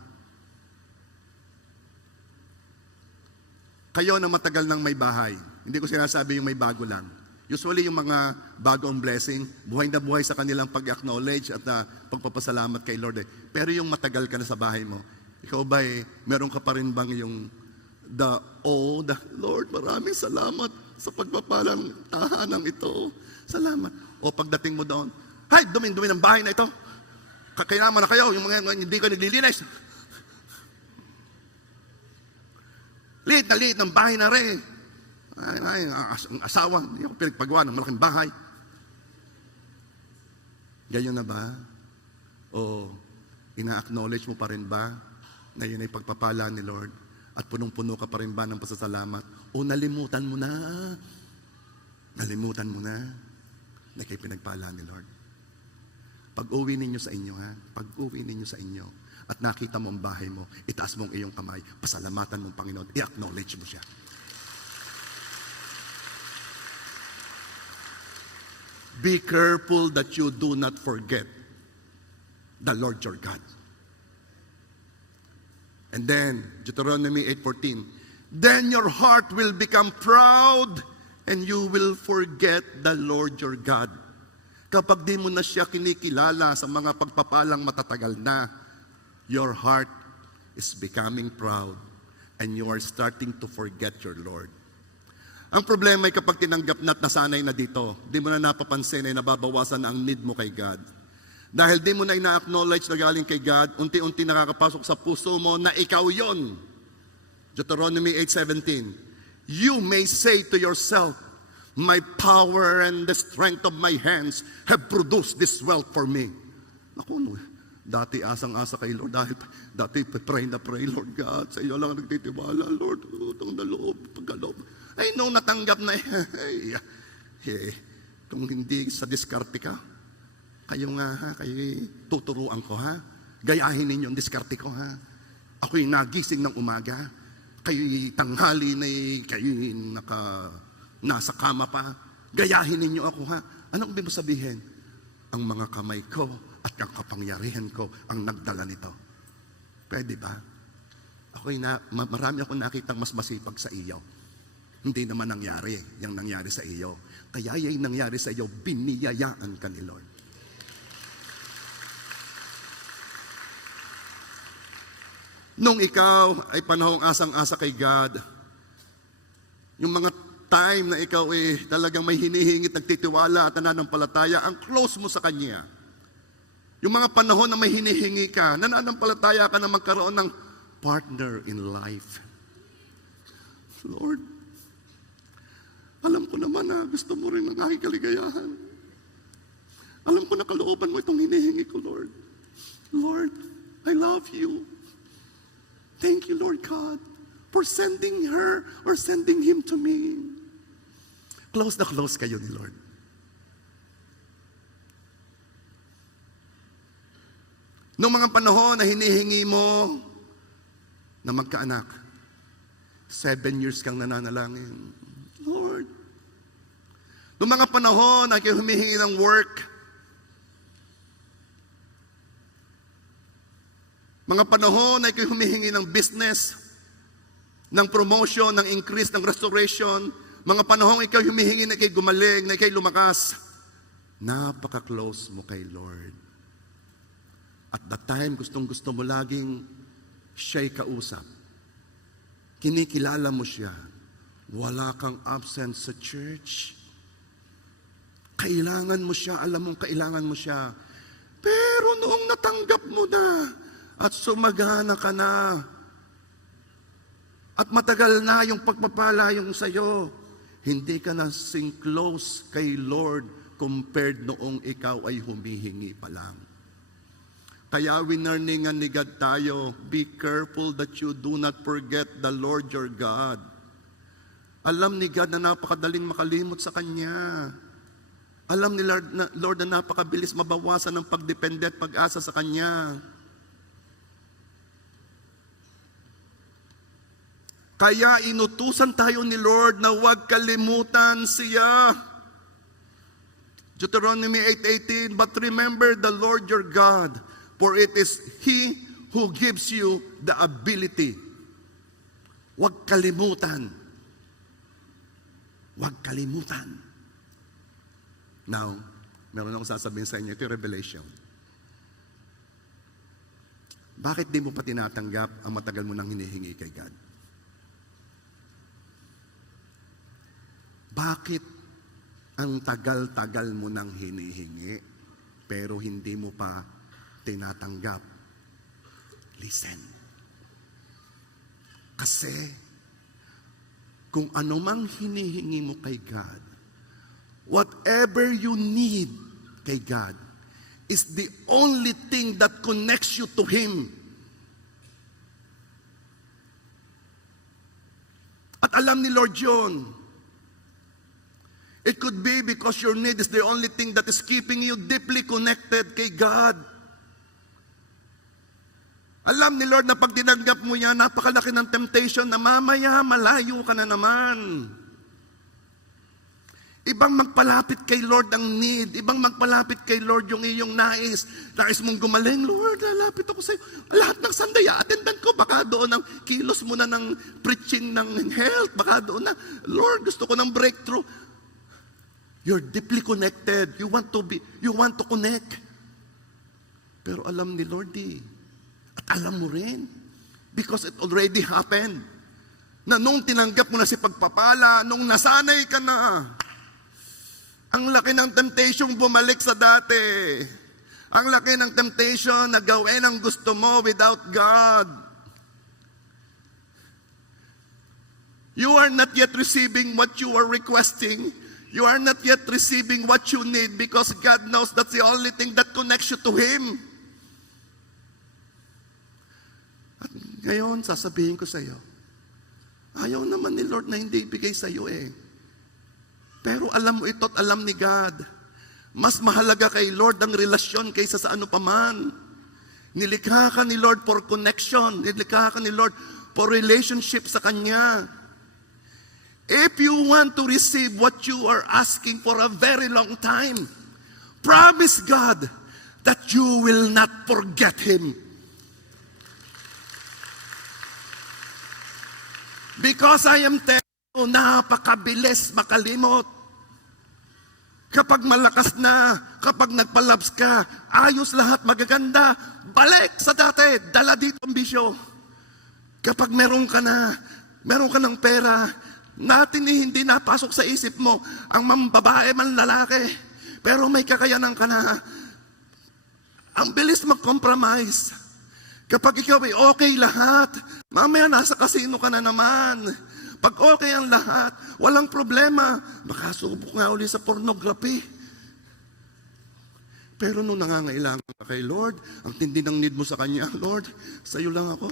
Kayo na matagal nang may bahay. Hindi ko sinasabi yung may bago lang. Usually yung mga bagong blessing, buhay na buhay sa kanilang pag-acknowledge at pagpapasalamat kay Lord. Pero yung matagal ka na sa bahay mo, ikaw ba meron ka pa rin bang yung the Lord, maraming salamat sa pagpapalang tahanang ito. Salamat. O pagdating mo doon, hay, dumi-dumi ng bahay na ito. Kakainaman na kayo, yung mga hindi ka naglilinis. Liit na liit ng bahay na rin. Ang asawa, hindi ako pinagpagawa ng malaking bahay. Ganyan na ba? O ina-acknowledge mo pa rin ba na yun ay pagpapala ni Lord? At punong-puno ka pa rin ba ng pasasalamat? O nalimutan mo na? Nalimutan mo na na kayo pinagpala ni Lord? Pag-uwi ninyo sa inyo, ha? Pag-uwi ninyo sa inyo at nakita mo ang bahay mo, itaas mo ang iyong kamay, pasalamatan mo ang Panginoon, i-acknowledge mo siya. Be careful that you do not forget the Lord your God. And then, Deuteronomy 8:14, then your heart will become proud and you will forget the Lord your God. Kapag di mo na siya kinikilala sa mga pagpapalang matatagal na, your heart is becoming proud and you are starting to forget your Lord. Ang problema ay kapag tinanggap na at nasanay na dito, di mo na napapansin ay nababawasan ang need mo kay God. Dahil di mo na ina-acknowledge na galing kay God, unti-unti nakakapasok sa puso mo na ikaw yon. Deuteronomy 8:17, you may say to yourself, my power and the strength of my hands have produced this wealth for me. Naku, no. Dati asang-asa kay Lord, dati pray na pray, Lord God, sa iyo lang nagtitiwala, Lord, utang na loob, pagkaloob. Ay, nung natanggap na, kung hindi sa diskarte ka, kayo nga ha, kayo tuturuan ko ha, gayahin ninyo ang diskarte ko ha. Ako'y nagising ng umaga, kayo'y tanghali na kayo'y nasa kama pa, gayahin ninyo ako ha. Anong ibig mo sabihin? Ang mga kamay ko at ang kapangyarihan ko ang nagdala nito. Pwede ba? Marami akong nakitang mas masipag sa iyo. Hindi naman nangyari yung nangyari sa iyo. Kaya yung nangyari sa iyo, biniyayaan ka ni Lord. Nung ikaw ay panahong asang-asa kay God, yung mga time na ikaw talagang may hinihingit, nagtitiwala at nananampalataya, ang close mo sa Kanya. Yung mga panahon na may hinihingi ka, nananampalataya ka na magkaroon ng partner in life. Lord, alam ko naman na gusto mo rin ang aking kaligayahan. Alam ko na kalooban mo itong hinihingi ko, Lord. Lord, I love you. Thank you, Lord God, for sending her or sending him to me. Close na close kayo ni Lord. Noong mga panahon na hinihingi mo na magkaanak, 7 years kang nananalangin, Lord. Noong mga panahon na kayo humihingi ng work, mga panahon na kayo humihingi ng business, ng promotion, ng increase, ng restoration, mga panahon ikaw humihingi na kayo gumaling, na kayo lumakas, napaka-close mo kay Lord. At that time, gustong-gusto mo laging siya'y kausap. Kinikilala mo siya. Wala kang absent sa church. Kailangan mo siya, alam mong kailangan mo siya. Pero noong natanggap mo na, at sumagana ka na, at matagal na yung pagpapala yung sa'yo, hindi ka na sing close kay Lord compared noong ikaw ay humihingi pa lang. Kaya winarningan ni God tayo, be careful that you do not forget the Lord your God. Alam ni God na napakadaling makalimot sa Kanya. Alam ni Lord na napakabilis mabawasan ng pagdepende at pag-asa sa Kanya. Kaya inutusan tayo ni Lord na huwag kalimutan siya. Deuteronomy 8:18, but remember the Lord your God, for it is He who gives you the ability. Huwag kalimutan. Huwag kalimutan. Now, meron akong sasabihin sa inyo, ito yung revelation. Bakit di mo pa tinatanggap ang matagal mo nang hinihingi kay God? Bakit ang tagal-tagal mo nang hinihingi, pero hindi mo pa tinatanggap? Listen. Kasi kung ano mang hinihingi mo kay God, whatever you need kay God, is the only thing that connects you to Him. At alam ni Lord yun. It could be because your need is the only thing that is keeping you deeply connected kay God. Alam ni Lord na pag tinanggap mo yan, napakalaki ng temptation na mamaya malayo ka na naman. Ibang magpalapit kay Lord ang need. Ibang magpalapit kay Lord yung iyong nais. Nais mong gumaling, Lord, lalapit ako sa iyo. Lahat ng Sunday, attendan ko. Baka doon ang kilos mo na ng preaching ng health. Baka doon na, Lord, gusto ko ng breakthrough. You're deeply connected. You want to connect. Pero alam ni Lord at alam mo rin. Because it already happened. Na nung tinanggap mo na si pagpapala, nung nasanay ka na, ang laki ng temptation bumalik sa dati. Ang laki ng temptation na gawin ang gusto mo without God. You are not yet receiving what you are requesting. You are not yet receiving what you need because God knows that's the only thing that connects you to Him. At ngayon, sasabihin ko sa iyo, ayaw naman ni Lord na hindi ibigay sa iyo Pero alam mo ito at alam ni God, mas mahalaga kay Lord ang relasyon kaysa sa ano paman. Nilikha ka ni Lord for connection. Nilikha ka ni Lord for relationship sa Kanya. If you want to receive what you are asking for a very long time, promise God that you will not forget Him. Because I am telling you, napakabilis makalimot. Kapag malakas na, kapag nagpalabs ka, ayos lahat, magaganda, balik sa dati, dala dito ang bisyo. Kapag meron ka ng pera, natin hindi napasok sa isip mo, ang mambabae, man lalaki, pero may kakayanan ka na. Ang bilis mag-compromise. Kapag ikaw ay okay lahat, mamaya nasa kasino ka na naman. Pag okay ang lahat, walang problema. Makasubok nga uli sa pornography. Pero nung nangangailangan ka kay Lord, ang tindi ng need mo sa Kanya, Lord, sa iyo lang ako.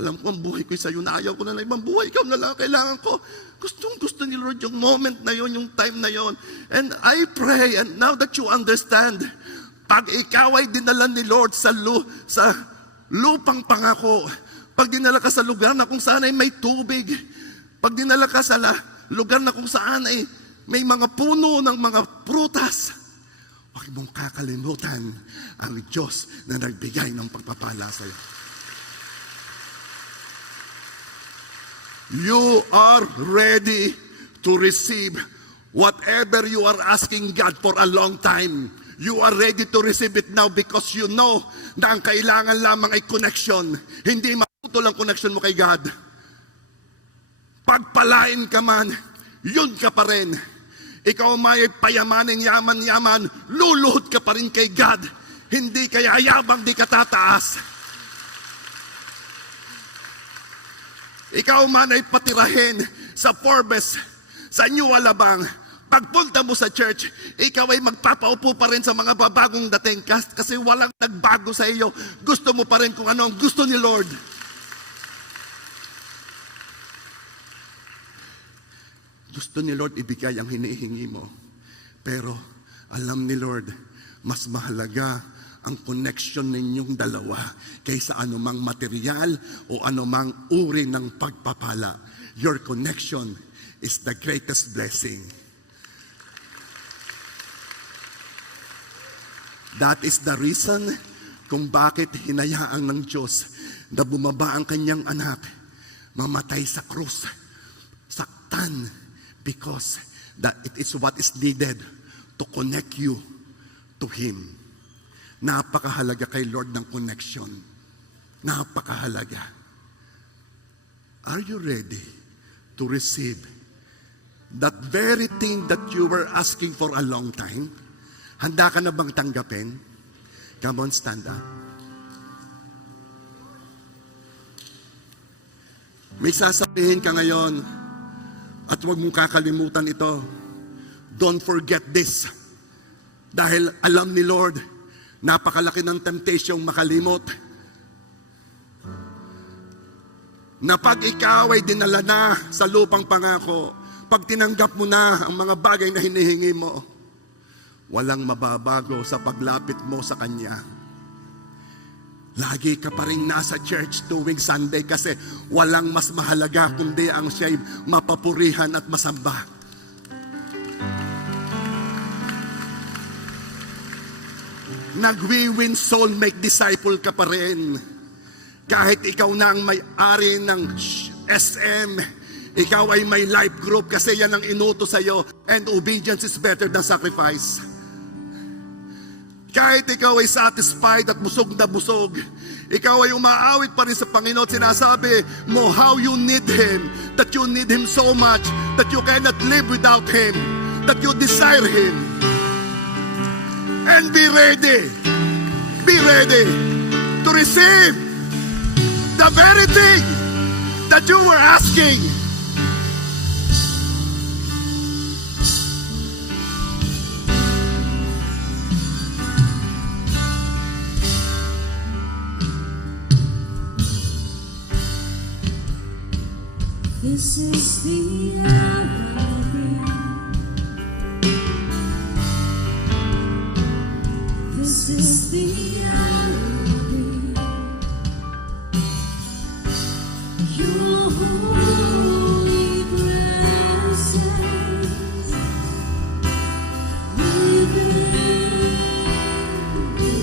Alam ko ang buhay ko sa iyo, na ayaw ko na lang ibang buhay. Ikaw na lang kailangan ko. Gusto ni Lord yung moment na yon, yung time na yon. And I pray, and now that you understand, pag ikaw ay dinala ni Lord sa lupang pangako, pag dinala ka sa lugar na kung saan ay may tubig, pag dinala ka sa lugar na kung saan ay may mga puno ng mga prutas, huwag mong kakalimutan ang Diyos na nagbigay ng pagpapala sa iyo. You are ready to receive whatever you are asking God for a long time. You are ready to receive it now because you know na ang kailangan lamang ay connection. Hindi maputol ang connection mo kay God. Pagpalain ka man, yun ka pa rin. Ikaw may payamanin, yaman-yaman, luluhod ka pa rin kay God. Hindi kaya yabang di ka tataas. Ikaw man ay patirahin sa Forbes, sa New Alabang. Pagpunta mo sa church, ikaw ay magpapaupo pa rin sa mga babagong dating kasi walang nagbago sa iyo. Gusto mo pa rin kung ano ang gusto ni Lord. Gusto ni Lord ibigay ang hinihingi mo. Pero alam ni Lord, mas mahalaga ang connection ninyong dalawa kaysa anumang material o anumang uri ng pagpapala. Your connection is the greatest blessing. That is the reason kung bakit hinayaan ng Diyos na bumaba ang kanyang anak, mamatay sa krus, saktan, because that it is what is needed to connect you to Him. Napakahalaga kay Lord ng connection. Napakahalaga. Are you ready to receive that very thing that you were asking for a long time? Handa ka na bang tanggapin? Come on, stand up. May sasabihin ka ngayon, At huwag mong kakalimutan ito. Don't forget this. Dahil alam ni Lord, napakalaki ng temptation makalimot. Na pag ikaw ay dinala na sa lupang pangako, pag tinanggap mo na ang mga bagay na hinihingi mo, walang mababago sa paglapit mo sa Kanya. Lagi ka pa rin nasa church tuwing Sunday kasi walang mas mahalaga kundi ang siya'y mapapurihan at masamba. Nagwi-win soul, make disciple ka pa rin. Kahit ikaw na ang may-ari ng SM, ikaw ay may life group kasi yan ang inuto sa'yo, and obedience is better than sacrifice. Kahit ikaw ay satisfied at busog na busog, ikaw ay umaawit pa rin sa Panginoon. Sinasabi mo how you need Him, that you need Him so much, that you cannot live without Him, that you desire Him. And be ready to receive the very thing that you were asking. This is the hour. This is the hour. Your holy presence within me.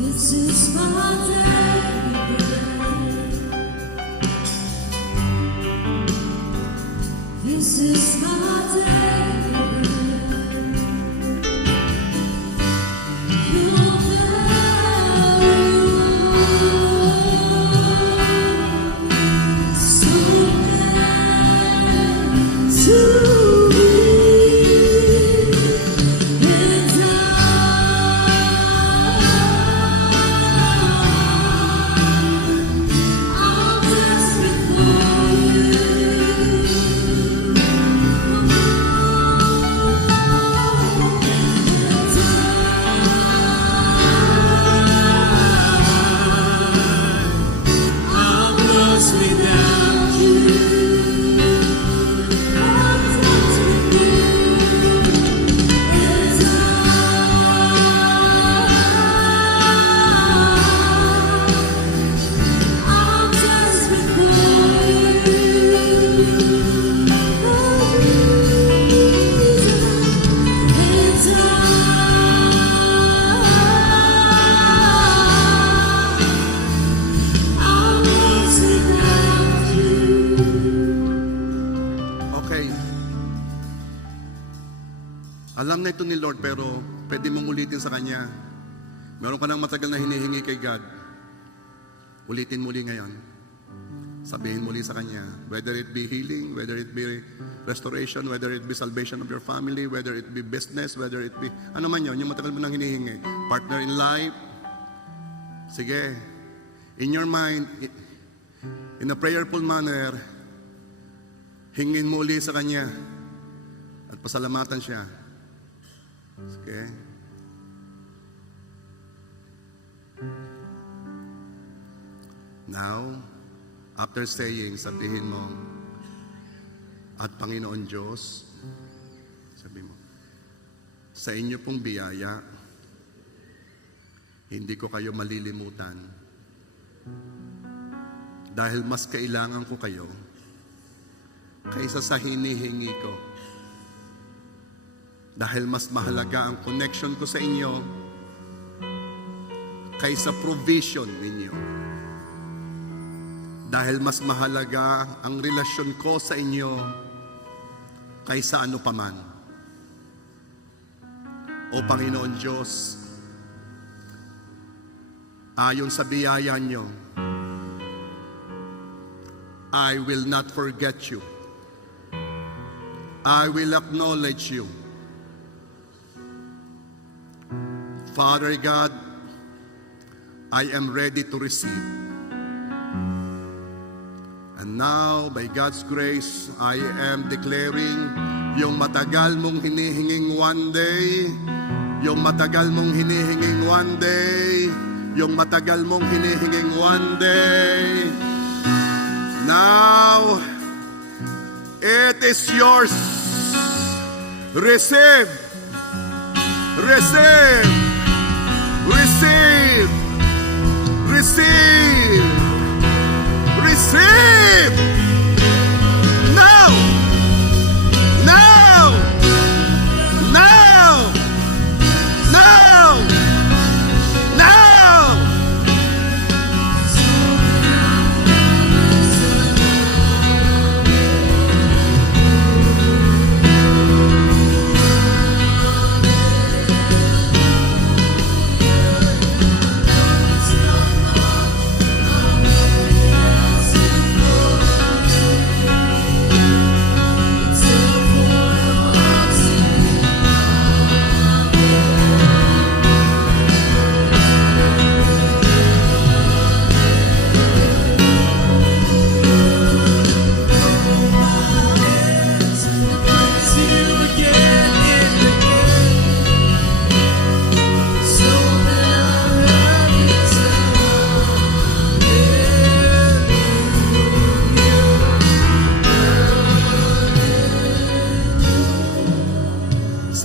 This is my day. This is my day. You're very so kind to me. I'll just Okay. Alam na ito ni Lord, pero pwede mong ulitin sa Kanya. Meron ka ng matagal na hinihingi kay God. Ulitin muli ngayon. Sabihin muli sa Kanya. Whether it be healing, whether it be restoration, whether it be salvation of your family, whether it be business, whether it be, ano man yun, yung matagal mo nang hinihingi. Partner in life. Sige. In your mind, in a prayerful manner, hingin mo uli sa Kanya at pasalamatan siya. Sige. Now, after saying, sabihin mo, at Panginoon Diyos, sabi mo, sa inyo pong biyaya, hindi ko kayo malilimutan. Dahil mas kailangan ko kayo kaysa sa hinihingi ko. Dahil mas mahalaga ang connection ko sa inyo kaysa provision ninyo. Dahil mas mahalaga ang relasyon ko sa inyo kaysa ano paman. O Panginoon Diyos, ayon sa biyaya nyo, I will not forget you. I will acknowledge you. Father God, I am ready to receive. And now, by God's grace, I am declaring yung matagal mong hinihinging one day, yung matagal mong hinihinging one day, yung matagal mong hinihinging one day. Now, it is yours. Receive. Receive. Receive. Receive. Receive. Now. Now. Now. Now. Now.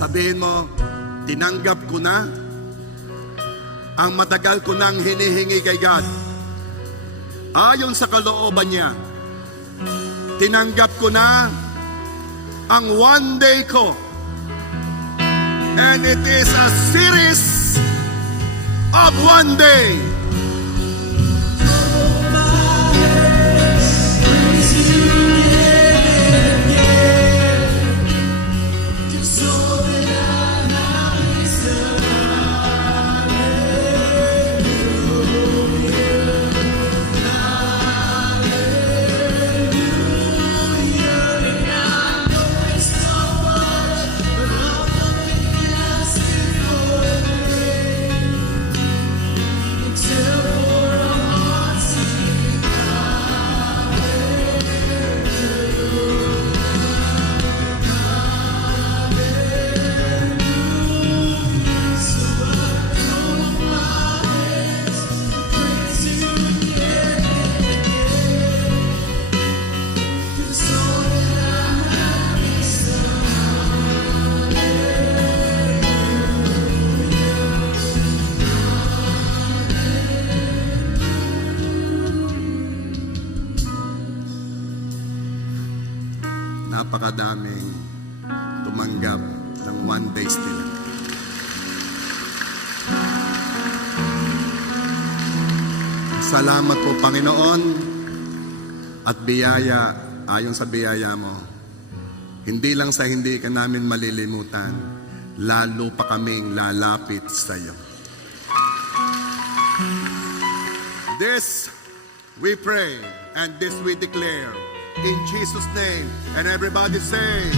Sabihin mo, tinanggap ko na ang matagal ko nang hinihingi kay God. Ayon sa kalooban niya, tinanggap ko na ang one day ko. And it is a series of one day. Napakadaming tumanggap ng one day still. Salamat po, Panginoon, at biyaya, ayon sa biyaya mo. Hindi lang sa hindi ka namin malilimutan, lalo pa kaming lalapit sa iyo. This we pray and this we declare in Jesus' name. And everybody say,